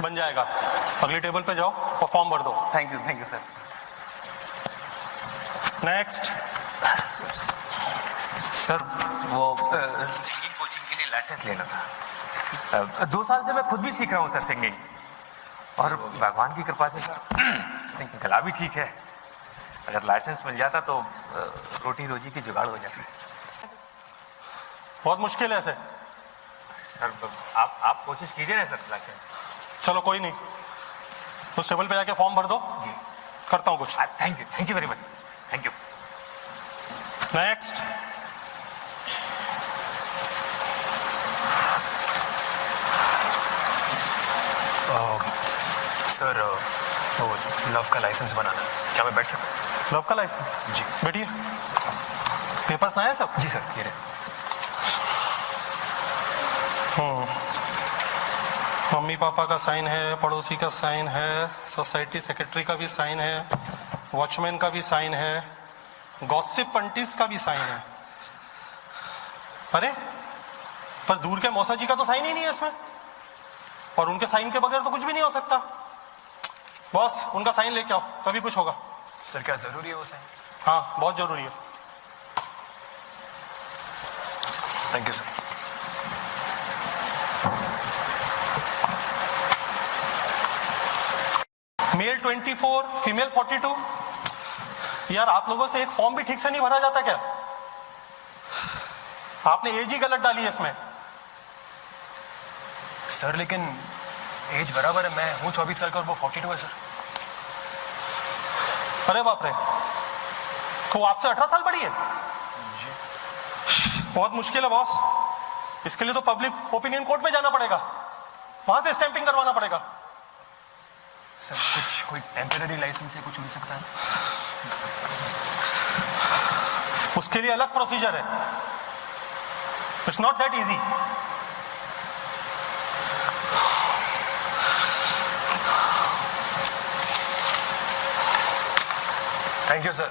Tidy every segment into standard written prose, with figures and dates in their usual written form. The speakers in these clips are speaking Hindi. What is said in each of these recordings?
बन जाएगा। अगली टेबल पे जाओ और फॉर्म भर दो। Thank you sir. Next. Sir वो सिंगिंग कोचिंग के लिए लाइसेंस लेना था। 2 साल से मैं खुद भी सीख रहा हूँ सर सिंगिंग, और भगवान की कृपा से सर गला भी ठीक है। अगर लाइसेंस मिल जाता तो रोटी रोजी की जुगाड़ हो जाती। बहुत मुश्किल है सर। आप कोशिश कीजिए ना सर लाइसेंस। चलो कोई नहीं, उस टेबल पे जाके फॉर्म भर दो। जी करता हूँ कुछ। Thank you very much. Thank you. Next. Sir वो लव का लाइसेंस बनाना है, क्या मैं बैठ सकता हूँ? लव का लाइसेंस? जी बैठिए। पेपर्स लाए सब? जी सर ये रहे। मम्मी पापा का साइन है, पड़ोसी का साइन है, सोसाइटी सेक्रेटरी का भी साइन है, वॉचमैन का भी साइन है, गॉसिप अंटीज का भी साइन है। अरे पर दूर के मौसा जी का तो साइन ही नहीं है इसमें, और उनके साइन के बगैर तो कुछ भी नहीं हो सकता। बॉस उनका साइन लेके आओ, तभी कुछ होगा। सर क्या जरूरी है वो साइन? हाँ बहुत जरूरी है। Thank you sir. Male 24, female 42। यार आप लोगों से एक फॉर्म भी ठीक से नहीं भरा जाता क्या? आपने एज ही गलत डाली है इसमें। सर लेकिन एज बराबर है, मैं हूँ 24 साल का और वो 42 है सर। अरे बाप रे, तो आपसे 18 साल बड़ी है? बहुत मुश्किल है बॉस, इसके लिए तो पब्लिक ओपिनियन कोर्ट में जाना पड़ेगा, वहां से स्टैंपिंग करवाना पड़ेगा। सर कुछ कोई टेम्पररी लाइसेंस या कुछ मिल सकता है? उसके लिए अलग प्रोसीजर है, it's not that easy. Thank you sir.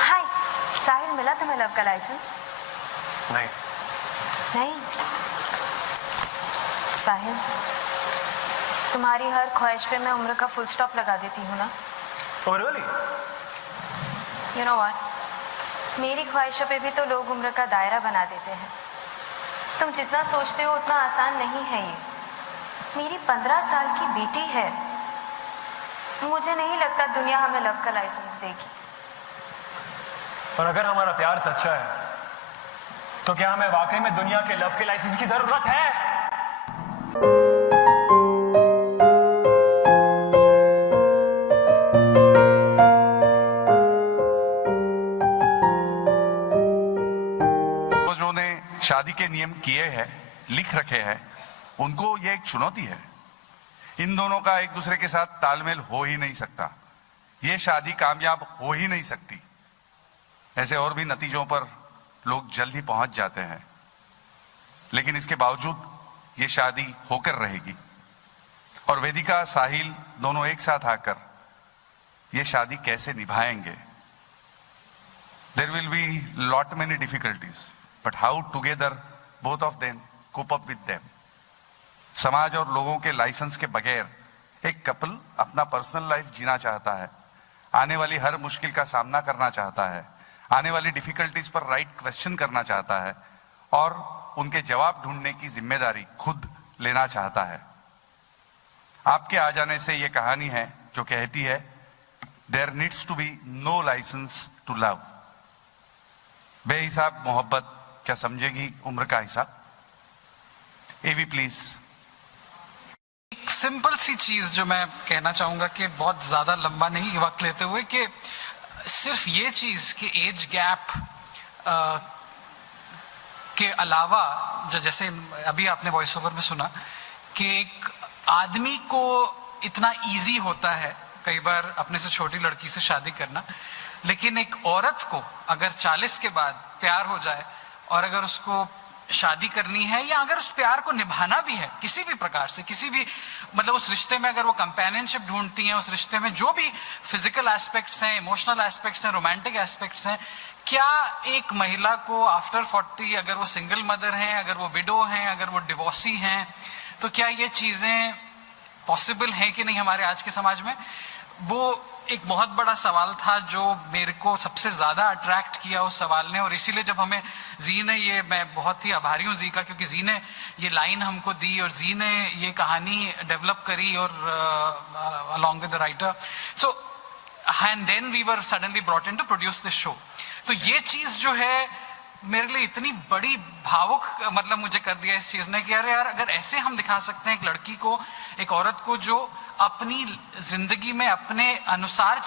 Hi, Sahil मिला तुम्हें लव का लाइसेंस? नहीं। साहिल, तुम्हारी हर ख्वाहिश पे मैं उम्र का फुल स्टॉप लगा देती हूँ ना। Oh really? You know what, मेरी ख्वाहिशों पे भी तो लोग उम्र का दायरा बना देते हैं। तुम जितना सोचते हो उतना आसान नहीं है ये। मेरी 15 साल की बेटी है, मुझे नहीं लगता दुनिया हमें लव का लाइसेंस देगी। और अगर हमारा प्यार सच्चा है तो क्या हमें वाकई में दुनिया के लव के लाइसेंस की जरूरत है? जो ने शादी के नियम किए हैं, लिख रखे हैं, उनको ये एक चुनौती है। इन दोनों का एक दूसरे के साथ तालमेल हो ही नहीं सकता, ये शादी कामयाब हो ही नहीं सकती। ऐसे और भी नतीजों पर लोग जल्द ही पहुंच जाते हैं, लेकिन इसके बावजूद ये शादी होकर रहेगी। और वेदिका, साहिल दोनों एक साथ आकर ये शादी कैसे निभाएंगे? There will be lot many difficulties, but how together both of them cope up with them. समाज और लोगों के लाइसेंस के बगैर एक कपल अपना पर्सनल लाइफ जीना चाहता है, आने वाली हर मुश्किल का सामना करना चाहता है, आने वाली डिफिकल्टीज पर राइट क्वेश्चन करना चाहता है और उनके जवाब ढूंढने की जिम्मेदारी खुद लेना चाहता है। आपके आ जाने से ये कहानी है जो कहती है there needs to be no licence to love. बेहिसाब मोहब्बत क्या समझेगी उम्र का हिसाब? एवी प्लीज। एक सिंपल सी चीज जो मैं कहना चाहूंगा कि बहुत ज्यादा लंबा नहीं वक्त लेते हुए, कि सिर्फ ये चीज कि एज गैप के अलावा, जैसे अभी आपने वॉइस ओवर में सुना कि एक आदमी को इतना इजी होता है कई बार अपने से छोटी लड़की से शादी करना, लेकिन एक औरत को अगर 40 के बाद प्यार हो जाए और अगर उसको शादी करनी है या अगर उस प्यार को निभाना भी है किसी भी प्रकार से, किसी भी मतलब उस रिश्ते में अगर वो कंपेनियनशिप ढूंढती हैं, उस रिश्ते में जो भी फिजिकल एस्पेक्ट्स हैं, इमोशनल एस्पेक्ट्स हैं, रोमांटिक एस्पेक्ट्स हैं, क्या एक महिला को आफ्टर 40, अगर वो सिंगल मदर हैं, अगर वो विडो हैं, अगर वो डिवोर्सी हैं, तो क्या ये चीजें पॉसिबल हैं कि नहीं हमारे आज के समाज में? वो एक बहुत बड़ा सवाल था जो मेरे को सबसे ज्यादा अट्रैक्ट किया उस सवाल ने, और इसीलिए जब हमें जी ने ये, मैं बहुत ही आभारी हूँ जी का, क्योंकि जी ने ये लाइन हमको दी और जी ने ये कहानी डेवलप करी और along with the writer, so and then we were suddenly brought in to produce this show. तो ये चीज जो है मेरे लिए इतनी बड़ी भावुक मतलब मुझे कर दिया इस चीज ने कि अरे यार, अगर ऐसे हम दिखा सकते हैं एक लड़की को, एक औरत को जो अपनी जिंदगी में अपने अनुसार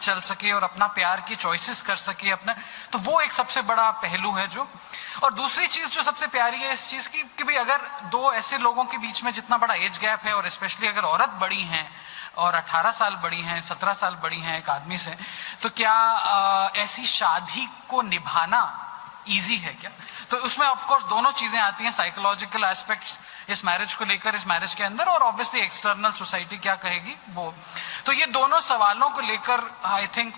चल सके और अपना प्यार की चॉइसेस कर सके अपना, तो वो एक सबसे बड़ा पहलू है जो। और दूसरी चीज जो सबसे प्यारी है इस चीज की कि भाई अगर दो ऐसे लोगों के बीच में जितना बड़ा एज गैप है, और स्पेशली अगर औरत बड़ी हैं और 18 साल बड़ी हैं, 17 साल बड़ी हैं एक आदमी से, तो क्या ऐसी शादी को निभाना इजी है क्या? तो उसमें ऑफ कोर्स दोनों चीजें आती हैं, साइकोलॉजिकल एस्पेक्ट्स इस मैरिज को लेकर, इस मैरिज के अंदर, और ऑब्वियसली एक्सटर्नल सोसाइटी क्या कहेगी वो। तो ये दोनों सवालों को लेकर आई थिंक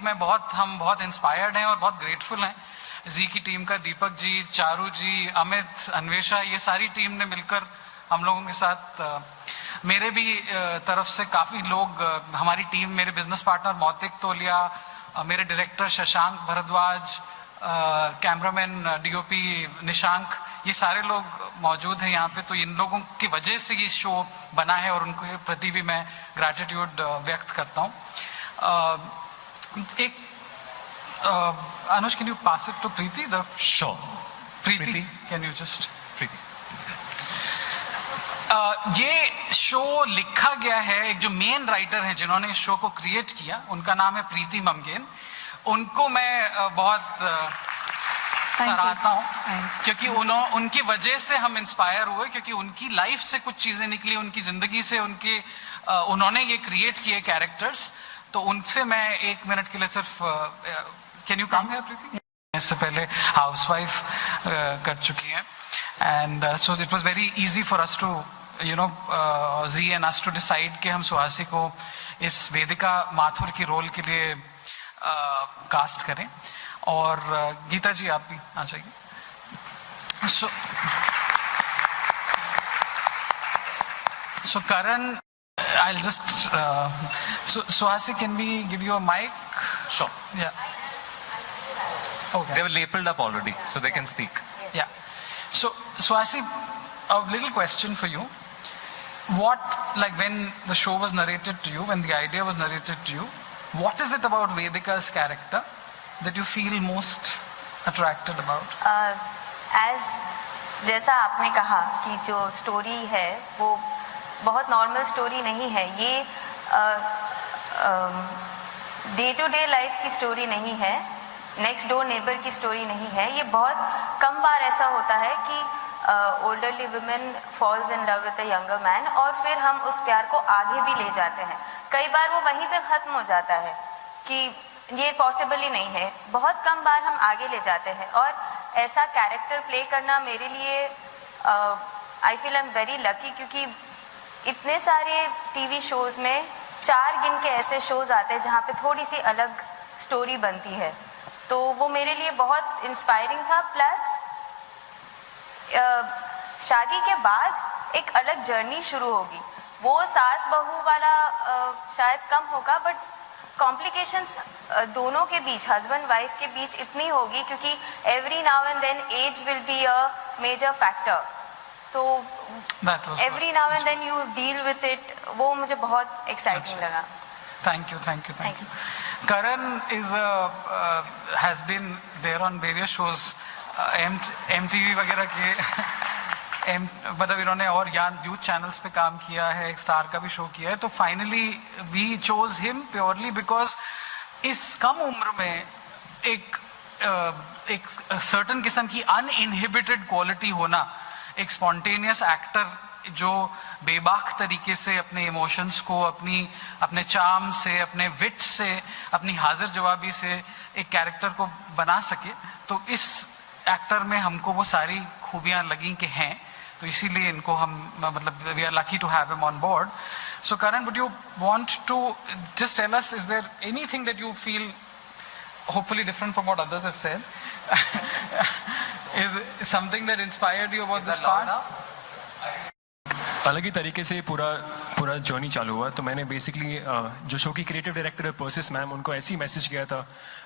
हम बहुत इंस्पायर्ड हैं और बहुत ग्रेटफुल हैं जी की टीम का, दीपक जी, चारू जी, अमित, अन्वेषा, ये सारी टीम ने मिलकर हम लोगों के साथ। मेरे भी तरफ से काफी लोग, हमारी टीम, मेरे बिजनेस पार्टनर मौतिक तोलिया, मेरे director Shashank Bharadwaj, cameraman DOP Nishank, ये सारे लोग मौजूद हैं यहाँ पे। तो इन लोगों की वजह से ये शो बना है और उनके प्रति भी मैं ग्रैटिट्यूड व्यक्त करता हूँ। एक Anuj, can you pass it to Preeti? The Sure. Preeti, can you just? Preeti. ये शो लिखा गया है, एक जो मेन राइटर हैं जिन्होंने इस शो को क्रिएट किया, उनका नाम है प्रीति ममगेन। उनको मैं बहुत सराहता हूँ क्योंकि उनकी वजह से हम इंस्पायर हुए, क्योंकि उनकी लाइफ से कुछ चीजें निकली, उनकी जिंदगी से उन्होंने ये क्रिएट किए कैरेक्टर्स। तो उनसे मैं 1 मिनट के लिए सिर्फ, can you come here Preeti? इससे पहले हाउसवाइफ कर चुकी हैं, and so it was very easy for us to जी एंड अस टू डिसाइड कि हम सुहासी को इस वेदिका माथुर की रोल के लिए कास्ट करें। और गीता जी आप भी आ जाइए। सो Karan, I'll just Suhasi, can we give you a mic? Sure. Yeah. Okay. They were labeled up already, so they can speak. Yeah. So Suhasi, a little question for you. What, like when the show was narrated to you, when the idea was narrated to you, what is it about Vedika's character that you feel most attracted about? जैसा आपने कहा कि जो स्टोरी है वो बहुत नॉर्मल स्टोरी नहीं है, ये डे टू डे लाइफ की स्टोरी नहीं है, नेक्स्ट डोर नेबर की स्टोरी नहीं है। ये बहुत कम बार ऐसा होता है कि olderly women falls in love with a younger man और फिर हम उस प्यार को आगे भी ले जाते हैं। कई बार वो वहीं पे ख़त्म हो जाता है कि ये पॉसिबल ही नहीं है, बहुत कम बार हम आगे ले जाते हैं। और ऐसा कैरेक्टर प्ले करना मेरे लिए I feel I am very lucky, क्योंकि इतने सारे टीवी शोज़ में 4 गिन के ऐसे शोज़ आते हैं जहाँ पे थोड़ी सी अलग स्टोरी बनती है, तो वो मेरे लिए बहुत इंस्पायरिंग था। प्लस शादी के बाद एक अलग जर्नी शुरू होगी, वो सास बहू वाला शायद कम होगा, बट कॉम्प्लिकेशंस दोनों के बीच, हस्बैंड वाइफ के बीच इतनी होगी, क्योंकि every now and then age will be a major factor, तो every now and then you deal with it. वो मुझे बहुत एक्साइटिंग लगा। Thank you. Karan has been there on various shows, MTV वगैरह के, मतलब इन्होंने और यूथ चैनल्स पे काम किया है, एक स्टार का भी शो किया है। तो finally we chose him purely because इस कम उम्र में एक सर्टन किस्म की अनइनहिबिटेड क्वालिटी होना, एक स्पॉन्टेनियस एक्टर जो बेबाक तरीके से अपने इमोशंस को अपने चार्म से, अपने विट से, अपनी हाजिर जवाबी से एक कैरेक्टर को बना सके, तो इस एक्टर में हमको वो सारी खूबियां लगी कि हैं, तो इसीलिए इनको हम, मतलब we are lucky to have him on board. So Karan, would you want to just tell us, is there anything that you feel hopefully different from what others have said. Is something that inspired you about this part? अलग ही तरीके से पूरा जर्नी चालू हुआ. तो मैंने बेसिकली जो शो की क्रिएटिव डायरेक्टर है पर्सिस मैम, उनको ऐसे ही मैसेज किया था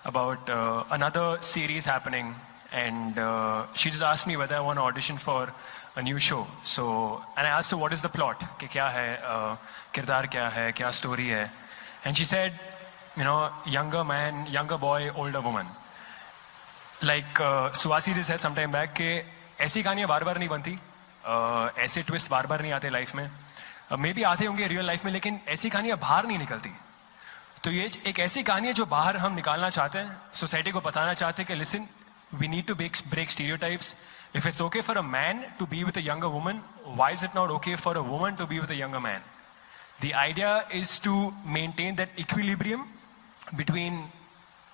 about another series happening, and she just asked me whether I want to audition for a new show. So and I asked her what is the plot, कि क्या है, किरदार क्या है, क्या स्टोरी है. And she said, you know, younger man, younger boy, older woman. Like Suhasi ji said some time back कि ऐसी कहानियाँ बार बार नहीं बनती, ऐसे ट्विस्ट बार बार नहीं आते लाइफ में. मे बी आते होंगे रियल लाइफ में, लेकिन ऐसी कहानियाँ बाहर नहीं निकलती. तो ये एक ऐसी कहानी है जो बाहर हम निकालना चाहते हैं, सोसाइटी को बताना चाहते हैं कि listen, we need to break stereotypes. If it's okay for a man to be with a younger woman, why is it not okay for a woman to be with a younger man? The idea is to maintain that equilibrium between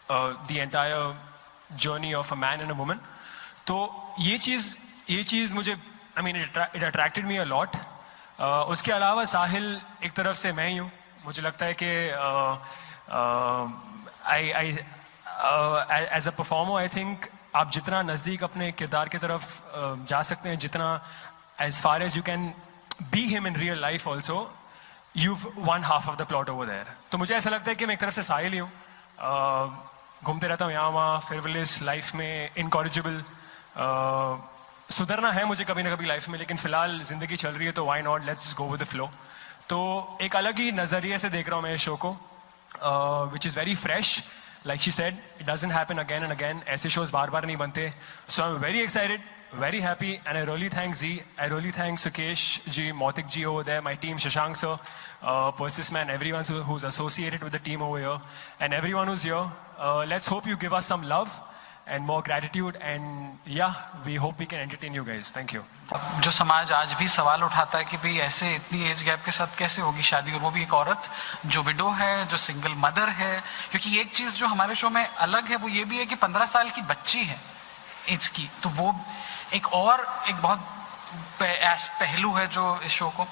the entire journey of a man and a woman. तो ये चीज़ मुझे, I mean, it attracted me a lot. उसके अलावा साहिल एक तरफ से मैं ही हूँ. मुझे लगता है कि as a performer I think आप जितना नज़दीक अपने किरदार की तरफ जा सकते हैं, जितना as far as you can be him in real life also, you've won half of the plot over there. तो मुझे ऐसा लगता है कि मैं एक तरफ से साहिल ही हूँ, घूमते रहता हूँ यहाँ वहाँ, फ्रिवलेस लाइफ में, इनकॉरिजिबल. सुधरना है मुझे कभी ना कभी लाइफ में, लेकिन फिलहाल जिंदगी चल रही है, तो why not, let's go with the flow. तो एक अलग ही नज़रिए से देख रहा हूँ मैं इस शो को, which is very fresh. Like she said, it doesn't happen again and again. ऐसे शोज बार बार नहीं बनते. So I am very excited, very happy, and I really thank Z, I really thank Sukesh ji, Mautik ji over there, my team, Shashank sir, Persis man, everyone who's associated with the team over here, and everyone who's here. Let's hope you give us some love and more gratitude, and yeah, we hope we can entertain you guys. Thank you. जो समाज आज भी सवाल उठाता है कि भाई ऐसे इतनी एज गैप के साथ कैसे होगी शादी, और वो भी एक औरत जो विडो है, जो सिंगल मदर है. क्योंकि एक चीज जो हमारे शो में अलग है वो ये भी है कि 15 साल की बच्ची है एज की, तो वो एक बहुत पहलू है जो इस शो को.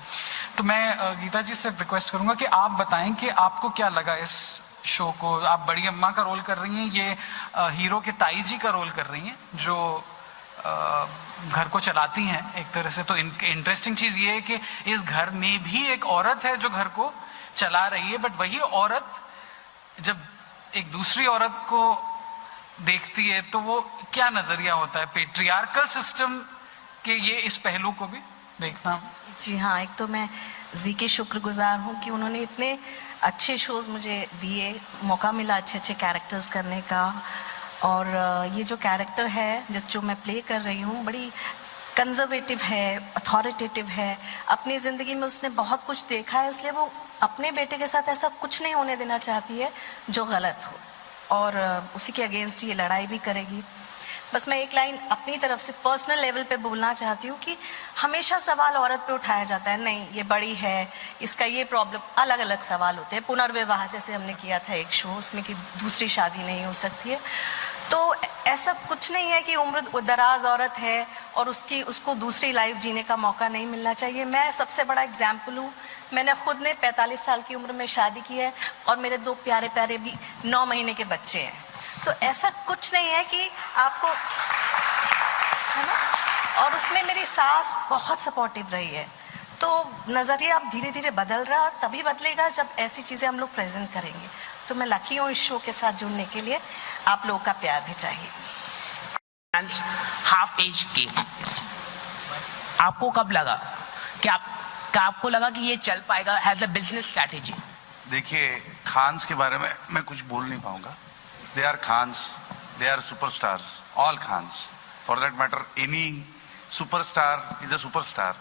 तो मैं गीता जी से रिक्वेस्ट करूंगा कि आप बताएं कि आपको क्या लगा इस शो को. आप बड़ी अम्मा का रोल कर रही हैं, ये हीरो के ताई जी का रोल कर रही हैं, जो घर को चलाती हैं एक तरह से. तो इंटरेस्टिंग चीज ये है कि इस घर में भी एक औरत है जो घर को चला रही है, बट वही औरत जब एक दूसरी औरत को देखती है तो वो क्या नजरिया होता है, पेट्रियार्कल सिस्टम के ये इस पहलू को भी देखना. जी हाँ, एक तो मैं जी की शुक्रगुजार हूँ कि उन्होंने इतने अच्छे शोज मुझे दिए, मौका मिला अच्छे अच्छे कैरेक्टर्स करने का. और ये जो कैरेक्टर है जो मैं प्ले कर रही हूँ, बड़ी कंजर्वेटिव है, अथॉरिटेटिव है. अपनी ज़िंदगी में उसने बहुत कुछ देखा है, इसलिए वो अपने बेटे के साथ ऐसा कुछ नहीं होने देना चाहती है जो गलत हो, और उसी के अगेंस्ट ये लड़ाई भी करेगी. बस मैं एक लाइन अपनी तरफ से पर्सनल लेवल पे बोलना चाहती हूँ कि हमेशा सवाल औरत पे उठाया जाता है, नहीं ये बड़ी है, इसका ये प्रॉब्लम, अलग अलग सवाल होते हैं. पुनर्विवाह जैसे हमने किया था एक शो, उसमें कि दूसरी शादी नहीं हो सकती है. तो ऐसा कुछ नहीं है कि उम्र दराज औरत है और उसको दूसरी लाइफ जीने का मौका नहीं मिलना चाहिए. मैं सबसे बड़ा एग्जाम्पल हूँ. मैंने खुद ने 45 साल की उम्र में शादी की है और मेरे 2 प्यारे प्यारे भी 9 महीने के बच्चे हैं. तो ऐसा कुछ नहीं है कि आपको, है ना. और उसमें मेरी सास बहुत सपोर्टिव रही है. तो नज़रिया अब धीरे धीरे बदल रहा है, और तभी बदलेगा जब ऐसी चीज़ें हम लोग प्रेजेंट करेंगे. तो मैं लकी हूँ इस शो के साथ जुड़ने के लिए. आप लोगों का प्यार भी चाहिए. हाफ एज के आपको कब लगा कि आपको लगा कि ये चल पाएगा एज अ बिजनेस स्ट्रैटेजी? देखिए, खान्स के बारे में मैं कुछ बोल नहीं पाऊंगा. They are Khans, they are superstars, all Khans. For that matter any superstar is a superstar.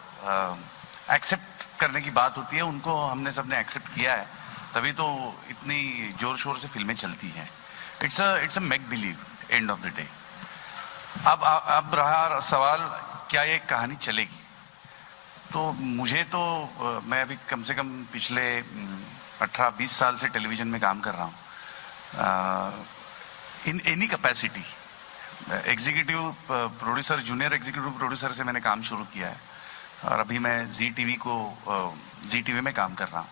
Accept करने की बात होती है, उनको हमने सबने एक्सेप्ट किया है, तभी तो इतनी जोर शोर से फिल्में चलती हैं. It's a make believe end of the day. अब रहा सवाल, क्या ये कहानी चलेगी? तो मुझे तो मैं अभी कम से कम पिछले 18-20 साल से टेलीविजन में काम कर रहा हूँ. In any capacity, executive producer, junior executive producer से मैंने काम शुरू किया है, और अभी मैं जी टीवी में काम कर रहा हूँ.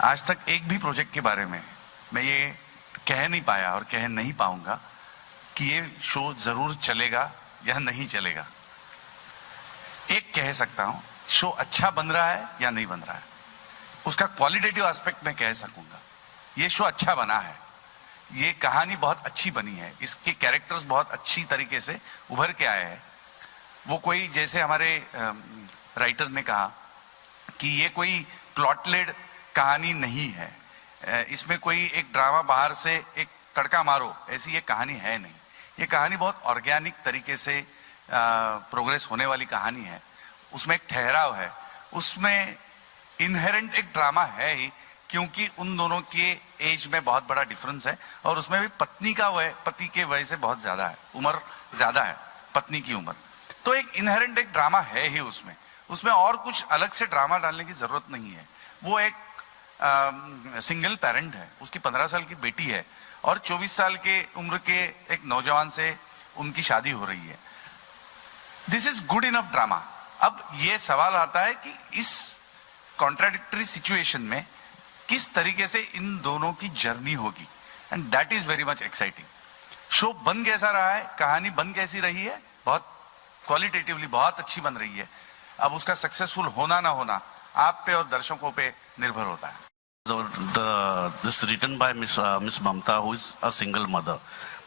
आज तक एक भी प्रोजेक्ट के बारे में मैं ये कह नहीं पाया और कह नहीं पाऊंगा कि ये शो जरूर चलेगा या नहीं चलेगा। एक कह सकता हूं, शो अच्छा बन रहा है या नहीं बन रहा है, उसका क्वालिटेटिव एस्पेक्ट मैं कह सकूंगा। ये शो अच्छा बना है, ये कहानी बहुत अच्छी बनी है, इसके कैरेक्टर्स बहुत अच्छी तरीके से उभर के आए हैं। वो कोई, जैसे हमारे राइटर ने कहा कि ये कोई प्लॉटलेड कहानी नहीं है, इसमें कोई एक ड्रामा बाहर से एक तड़का मारो ऐसी ये कहानी है नहीं। ये कहानी बहुत ऑर्गेनिक तरीके से प्रोग्रेस होने वाली कहानी है। उसमें एक ठहराव है, उसमें इनहेरेंट एक ड्रामा है ही, क्योंकि उन दोनों के एज में बहुत बड़ा डिफरेंस है और उसमें भी पत्नी का वय पति के वय से बहुत ज्यादा है, उम्र ज्यादा है पत्नी की उम्र। तो एक इनहेरेंट एक ड्रामा है ही उसमें, उसमें और कुछ अलग से ड्रामा डालने की जरूरत नहीं है। वो एक सिंगल पेरेंट है, उसकी 15 साल की बेटी है और 24 साल के उम्र के एक नौजवान से उनकी शादी हो रही है। This is good enough drama. अब ये सवाल आता है कि इस कॉन्ट्राडिक्टरी सिचुएशन में किस तरीके से इन दोनों की जर्नी होगी, and that is very much exciting. Show बन कैसा रहा है, कहानी बन कैसी रही है, बहुत क्वालिटेटिवली बहुत अच्छी बन रही है। अब उसका सक्सेसफुल होना ना होना आप पे और दर्शकों पे निर्भर होता है। This written by Miss Mamta, who is a single mother,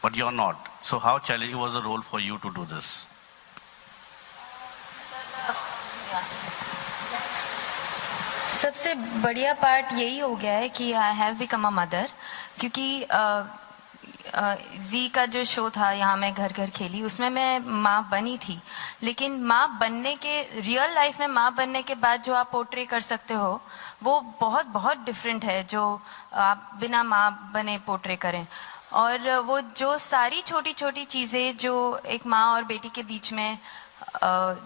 but you're not. So how challenging was the role for you to do this? सबसे बढ़िया पार्ट यही हो गया है कि I have become a mother, क्योंकि जी का जो शो था यहाँ मैं घर घर खेली, उसमें मैं माँ बनी थी, लेकिन माँ बनने के रियल लाइफ में माँ बनने के बाद जो आप पोर्ट्रे कर सकते हो वो बहुत बहुत डिफरेंट है जो आप बिना माँ बने पोर्ट्रे करें। और वो जो सारी छोटी छोटी चीज़ें जो एक माँ और बेटी के बीच में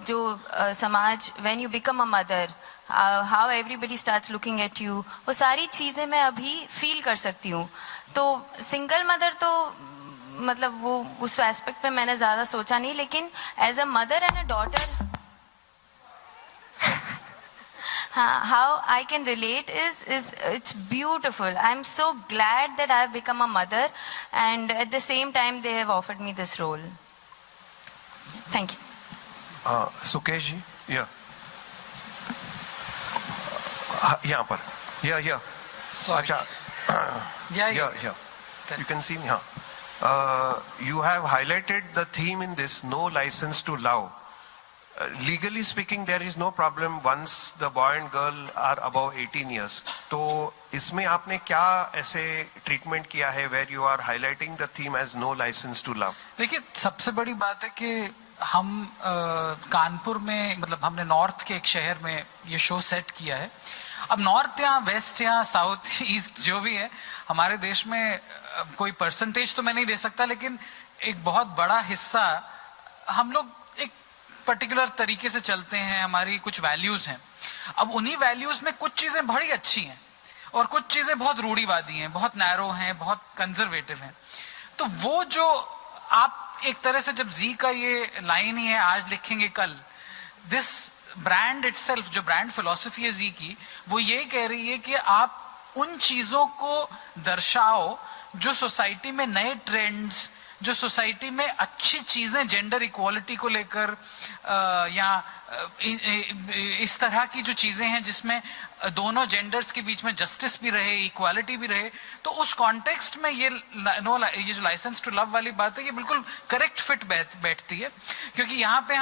जो समाज, when you become a mother, how everybody starts looking at you, वो सारी चीज़ें मैं अभी फील कर सकती हूँ। तो सिंगल मदर तो मतलब वो उस एस्पेक्ट पे मैंने ज़्यादा सोचा नहीं, लेकिन as a mother and a daughter how I can relate is it's beautiful. I'm so glad that I have become a mother, and at the same time they have offered me this role. Thank you. Sukesh ji, यहाँ पर, अच्छा, yeah. You can see me. You have highlighted the theme in this, no license to love. Legally speaking, there is no problem once the boy and girl are above 18 years. तो इसमें आपने क्या ऐसे ट्रीटमेंट किया है where you are highlighting the theme as no license to love? देखिए, सबसे बड़ी बात है कि हम कानपुर में, मतलब हमने नॉर्थ के एक शहर में ये शो सेट किया है। अब नॉर्थ या वेस्ट या साउथ ईस्ट जो भी है, हमारे देश में कोई परसेंटेज तो मैं नहीं दे सकता, लेकिन एक बहुत बड़ा हिस्सा हम लोग एक पर्टिकुलर तरीके से चलते हैं, हमारी कुछ वैल्यूज हैं। अब उन्हीं वैल्यूज में कुछ चीजें बड़ी अच्छी हैं और कुछ चीजें बहुत रूढ़िवादी हैं, बहुत नैरो हैं, बहुत कंजर्वेटिव हैं। तो वो जो आप एक तरह से, जब जी का ये लाइन ही है आज लिखेंगे कल, दिस ब्रांड इटसेल्फ, जो ब्रांड फिलॉसफी है जी की, वो ये कह रही है कि आप उन चीजों को दर्शाओ जो सोसाइटी में नए ट्रेंड्स, जो सोसाइटी में अच्छी चीजें जेंडर इक्वालिटी को लेकर या इस तरह की जो चीजें हैं जिसमें दोनों जेंडर्स के बीच में जस्टिस भी रहे, इक्वालिटी भी रहे, तो उस कॉन्टेक्स्ट में ये जो लाइसेंस टू लव वाली बात है, ये बिल्कुल करेक्ट फिट बैठती है। क्योंकि यहाँ पे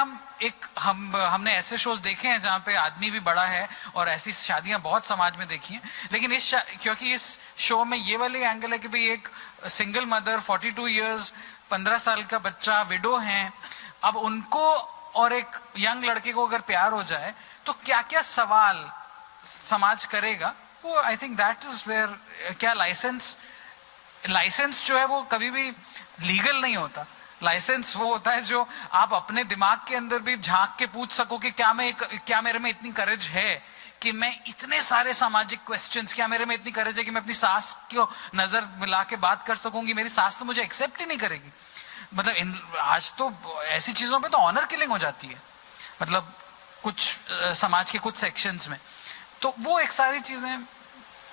हमने ऐसे शोज देखे हैं जहाँ पे आदमी भी बड़ा है और ऐसी शादियां बहुत समाज में देखी हैं, लेकिन क्योंकि इस शो में ये वाली एंगल है कि भाई एक सिंगल मदर 42 इयर्स, 15 साल का बच्चा, विडो हैं, अब उनको और एक यंग लड़के को अगर प्यार हो जाए तो क्या क्या सवाल समाज करेगा, वो I think that is where, क्या लाइसेंस जो है वो कभी भी लीगल नहीं होता। लाइसेंस वो होता है जो आप अपने दिमाग के अंदर भी झांक के पूछ सको कि क्या मेरे में इतनी करेज है कि मैं इतने सारे सामाजिक क्वेश्चंस, क्या मेरे में इतनी करेज है कि मैं अपनी सास को नजर मिला के बात कर सकूंगी, मेरी सास तो मुझे एक्सेप्ट ही नहीं करेगी। मतलब आज तो ऐसी चीजों पे तो ऑनर किलिंग हो जाती है, मतलब कुछ समाज के कुछ सेक्शंस में। तो वो एक सारी चीजें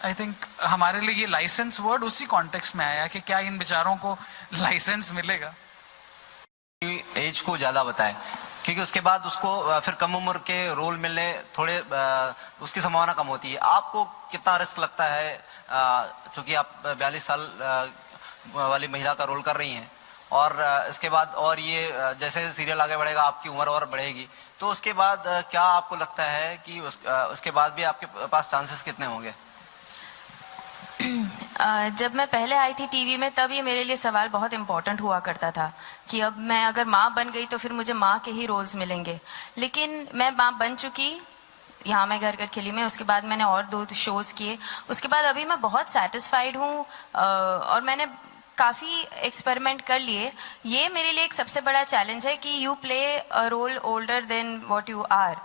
आई थिंक हमारे लिए ये लाइसेंस वर्ड उसी कॉन्टेक्स्ट में आया कि क्या इन बेचारों को लाइसेंस मिलेगा। एज को ज़्यादा बताएं, क्योंकि उसके बाद उसको फिर कम उम्र के रोल मिलने थोड़े उसकी संभावना कम होती है। आपको कितना रिस्क लगता है, क्योंकि आप 42 साल वाली महिला का रोल कर रही हैं, और इसके बाद और ये जैसे सीरियल आगे बढ़ेगा आपकी उम्र और बढ़ेगी, तो उसके बाद क्या आपको लगता है कि उसके बाद भी आपके पास चांसेस कितने होंगे? जब मैं पहले आई थी टीवी में, तब ये मेरे लिए सवाल बहुत इम्पोर्टेंट हुआ करता था कि अब मैं अगर माँ बन गई तो फिर मुझे माँ के ही रोल्स मिलेंगे। लेकिन मैं माँ बन चुकी, यहाँ मैं घर घर खेली में, उसके बाद मैंने और 2 शोज किए, उसके बाद अभी मैं बहुत सेटिस्फाइड हूँ और मैंने काफ़ी एक्सपेरिमेंट कर लिए। ये मेरे लिए एक सबसे बड़ा चैलेंज है कि you play a role older than what you are.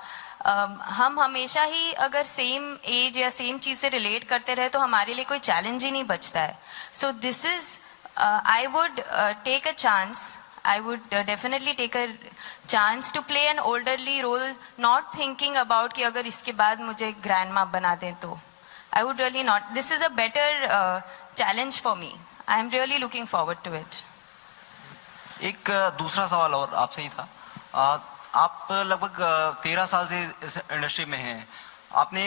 हम हमेशा ही अगर सेम एज या सेम चीज़ से रिलेट करते रहे तो हमारे लिए कोई चैलेंज ही नहीं बचता है। So this is I would take a chance, I would definitely take a chance to play an elderly role, not thinking about कि अगर इसके बाद मुझे grandma बना दें तो I would really not. This is a better challenge for me. I am really looking forward to it. एक दूसरा सवाल और आपसे ही था। आप लगभग 13 साल से इस इंडस्ट्री में हैं। आपने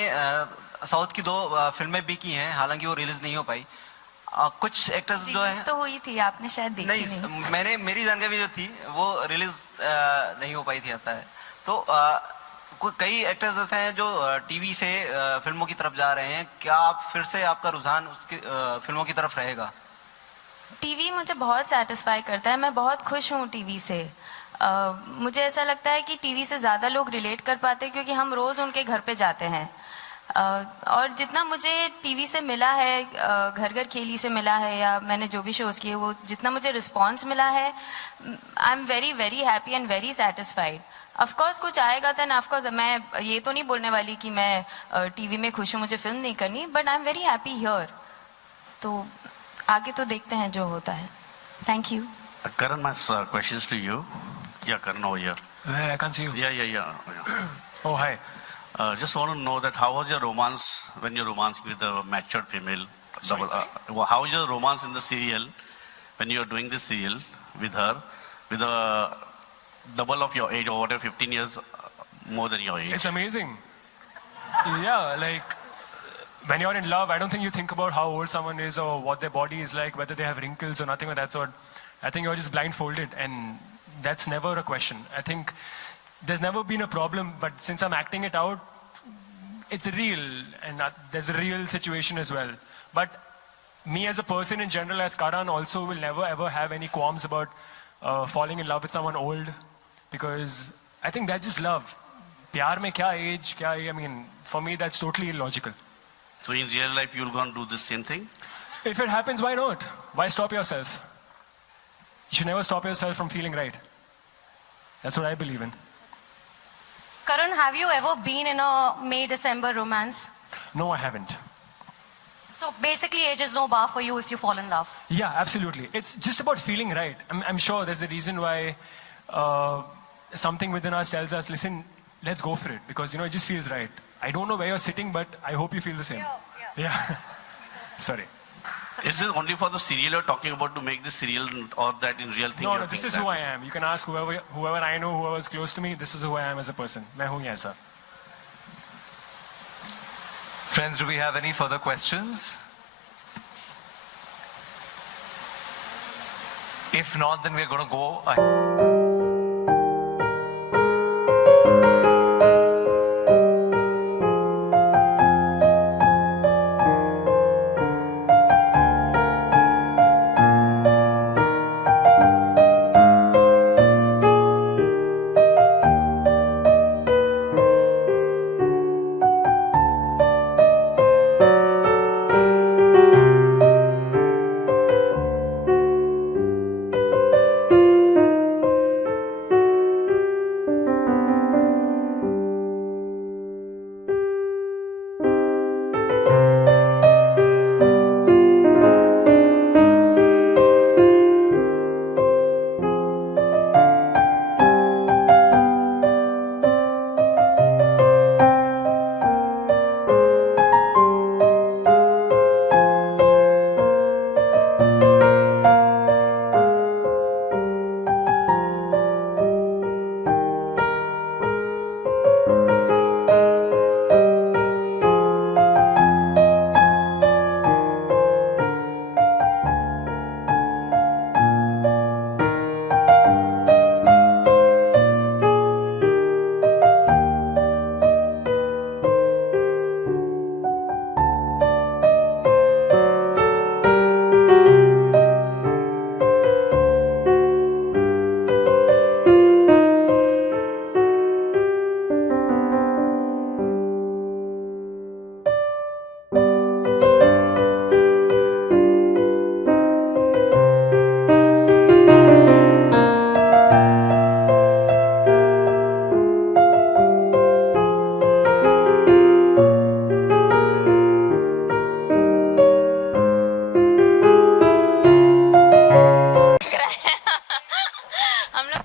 साउथ की 2 फिल्में भी की हैं, हालांकि वो रिलीज नहीं हो पाई। कुछ एक्टर्स जो है तो हुई थी, आपने शायद देखी नहीं। मैंने मेरी जानकारी जो थी वो रिलीज नहीं हो पाई थी, ऐसा है। तो कई एक्टर्स ऐसे हैं जो टीवी से फिल्मों की तरफ जा रहे हैं। क्या आप फिर से आपका रुझान उसकी फिल्मों की तरफ रहेगा? टीवी मुझे बहुत सेटिस्फाई करता है, मैं बहुत खुश हूँ टीवी से। मुझे ऐसा लगता है कि टीवी से ज़्यादा लोग रिलेट कर पाते हैं क्योंकि हम रोज़ उनके घर पे जाते हैं। और जितना मुझे टीवी से मिला है, घर घर खेली से मिला है, या मैंने जो भी शोज़ किए, वो जितना मुझे रिस्पॉन्स मिला है, आई am very very happy and very satisfied. Of course कुछ आएगा तो ऑफकोर्स मैं ये तो नहीं बोलने वाली कि मैं टीवी में खुश हूँ, मुझे फिल्म नहीं करनी, but I am very happy here. तो आगे तो देखते हैं जो होता है। Thank you. Karan, my questions to you. Yeah, Karan over here. I can't see you. Yeah. Oh, hi. Just want to know that how was your romance when you're romancing with a matured female? How is your romance in the serial when you're doing this serial with her, with a double of your age, or whatever, 15 years more than your age? It's amazing. Yeah, like when you're in love, I don't think you think about how old someone is or what their body is like, whether they have wrinkles or nothing of that sort. I think you're just blindfolded, and that's never a question. I think there's never been a problem, but since I'm acting it out, it's real, and there's a real situation as well. But me as a person in general, as Karan, also will never ever have any qualms about falling in love with someone old, because I think that's just love. Pyar mein kya age, I mean, for me that's totally illogical. So in real life, you're going to do the same thing? If it happens, why not? Why stop yourself? You should never stop yourself from feeling right. That's what I believe in. Karan, have you ever been in a May-December romance? No, I haven't. So basically, age is no bar for you if you fall in love. Yeah, absolutely. It's just about feeling right. I'm sure there's a reason why something within ourselves says, listen, let's go for it, because, you know, it just feels right. I don't know where you're sitting, but I hope you feel the same. Yeah. Sorry. Is this only for the serial you're talking about, to make this serial, or that in real thing? No, this is who I am. You can ask whoever I know, whoever's close to me. This is who I am as a person. मैं हूँ ये ऐसा. Friends, do we have any further questions? If not, then we're going to go ahead.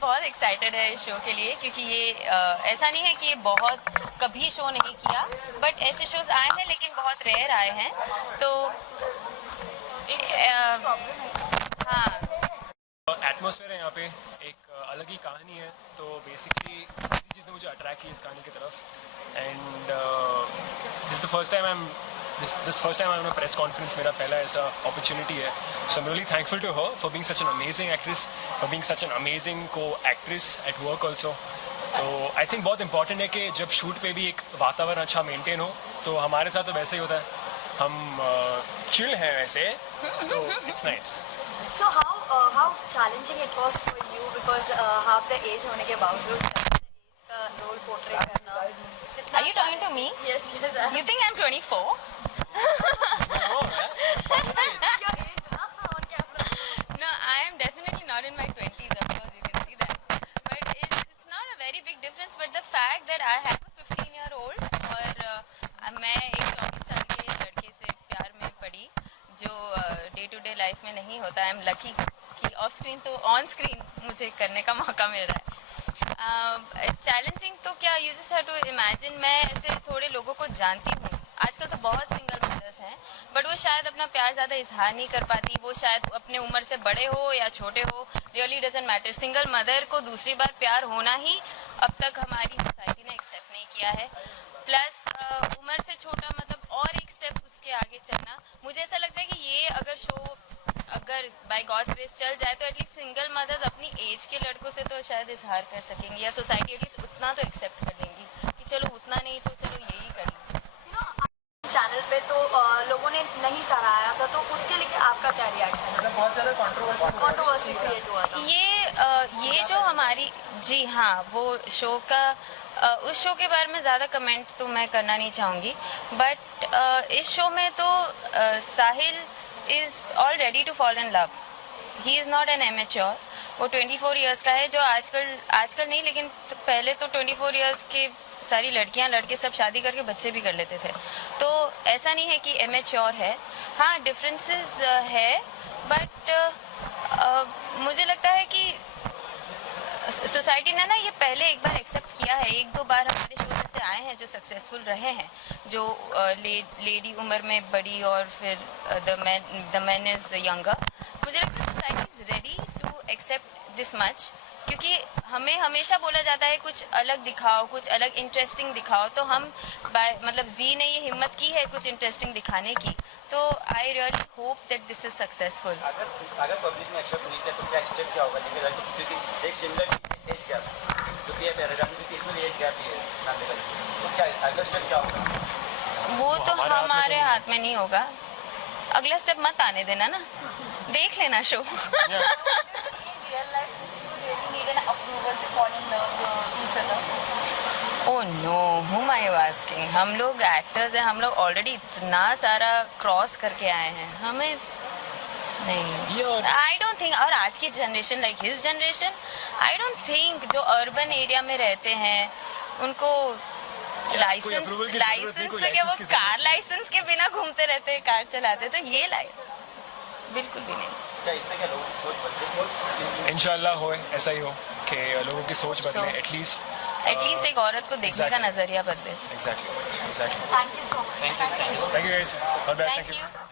बहुत एक्साइटेड है इस शो के लिए, क्योंकि ये ऐसा नहीं है कि ये बहुत कभी शो नहीं किया, बट ऐसे शोज आए हैं लेकिन बहुत रेयर आए हैं, तो हाँ एटमॉस्फेयर है यहाँ पे, एक अलग ही कहानी है, तो बेसिकली इसी चीज़ ने मुझे अट्रैक्ट की इस कहानी की तरफ. And this the first time I am on a press conference, मेरा पहला ऐसा अपॉर्चुनिटी है. So I am really thankful to her for being such an amazing actress, for being such an amazing co actress at work also. तो आई थिंक बहुत इंपॉर्टेंट है कि जब शूट पे भी एक वातावरण अच्छा मेंटेन हो, तो हमारे साथ तो वैसे ही होता है, हम चिल हैं वैसे, तो it's nice. So how challenging it was for you, because half the age होने के बावजूद age का role portray करना. Are you talking to me? Yes. You think I'm 24? No, I am definitely not in my 20s, of course, you can see that. But it's not a very big difference, but the fact that I have a 15-year-old और मैं एक 24 साल के लड़के से प्यार में पड़ी, जो डे टू डे लाइफ में नहीं होता. आई एम लकी कि ऑफ स्क्रीन तो ऑन स्क्रीन मुझे करने का मौका मिल रहा है. चैलेंजिंग तो क्या, you just have to imagine, मैं ऐसे थोड़े लोगों को जानती हूँ, आजकल तो बहुत सिंगल मदर्स हैं, बट वो शायद अपना प्यार ज़्यादा इजहार नहीं कर पाती, वो शायद अपने उम्र से बड़े हो या छोटे हो, really doesn't matter. Single mother को दूसरी बार प्यार होना ही अब तक हमारी सोसाइटी ने एक्सेप्ट नहीं किया है. प्लस उम्र से छोटा मतलब और एक स्टेप उसके आगे चलना. मुझे ऐसा लगता है कि ये अगर शो अगर बाय गॉड्स ग्रेस चल जाए, तो एटलीस्ट सिंगल मदर्स अपनी एज के लड़कों से तो शायद इजहार कर सकेंगी, या सोसाइटी एटलीस्ट उतना तो एक्सेप्ट कर लेंगी कि चलो उतना नहीं तो चलो यही कर लें. चैनल पे तो लोगों ने नहीं सराहा था, तो उसके लिए आपका क्या रिएक्शन है? बहुत ज़्यादा कंट्रोवर्सी क्रिएट हुआ था. ये जो हमारी, जी हाँ, वो शो का उस शो के बारे में ज़्यादा कमेंट तो मैं करना नहीं चाहूँगी, बट इस शो में तो Sahil is all ready to fall in love. He is not an amateur. वो 24 ईयर्स का है, जो आजकल नहीं, लेकिन पहले तो 24 ईयर्स के सारी लड़कियां लड़के सब शादी करके बच्चे भी कर लेते थे. तो ऐसा नहीं है कि एमेच्योर है. हाँ, डिफरेंसेस है, बट मुझे लगता है कि सोसाइटी ने ना ये पहले एक बार एक्सेप्ट किया है. 1-2 बार हमारे शो में से आए हैं जो सक्सेसफुल रहे हैं, जो लेडी उम्र में बड़ी और फिर द मैन इज यंगर. मुझे लगता है society is ready to accept this much, क्योंकि हमें हमेशा बोला जाता है कुछ अलग दिखाओ, कुछ अलग इंटरेस्टिंग दिखाओ, तो हम मतलब जी ने ये हिम्मत की है कुछ इंटरेस्टिंग दिखाने की. तो I really hope that this is successful. अगर पब्लिक ने एक्सेप्ट नहीं किया तो क्या स्टेप क्या होगा? क्योंकि एक सिंगल एज गैप जो कि इसमें एज गैप ही है, तो क्या अगला स्टेप क्या होगा? वो तो हमारे हाथ में नहीं होगा. अगला स्टेप मत आने देना ना, देख लेना show. Oh no, whom are you asking? हम लोग एक्टर्स हैं, हम लोग ऑलरेडी इतना सारा क्रॉस करके आए हैं, हमें नहीं. आई डोंट थिंक, और आज की generation like his generation, I don't think जो अर्बन एरिया में रहते हैं उनको लाइसेंस तो क्या, वो कार लाइसेंस के बिना घूमते रहते हैं, कार चलाते, तो ये बिल्कुल भी नहीं. क्या इससे क्या लोगों की सोच बदले? इंशाल्लाह हो ऐसा ही हो कि लोगों की सोच बदले, एटलीस्ट एक औरत को देखने का नजरिया बदले. Exactly. Thank you so much. Thank you guys. All the best. Thank you.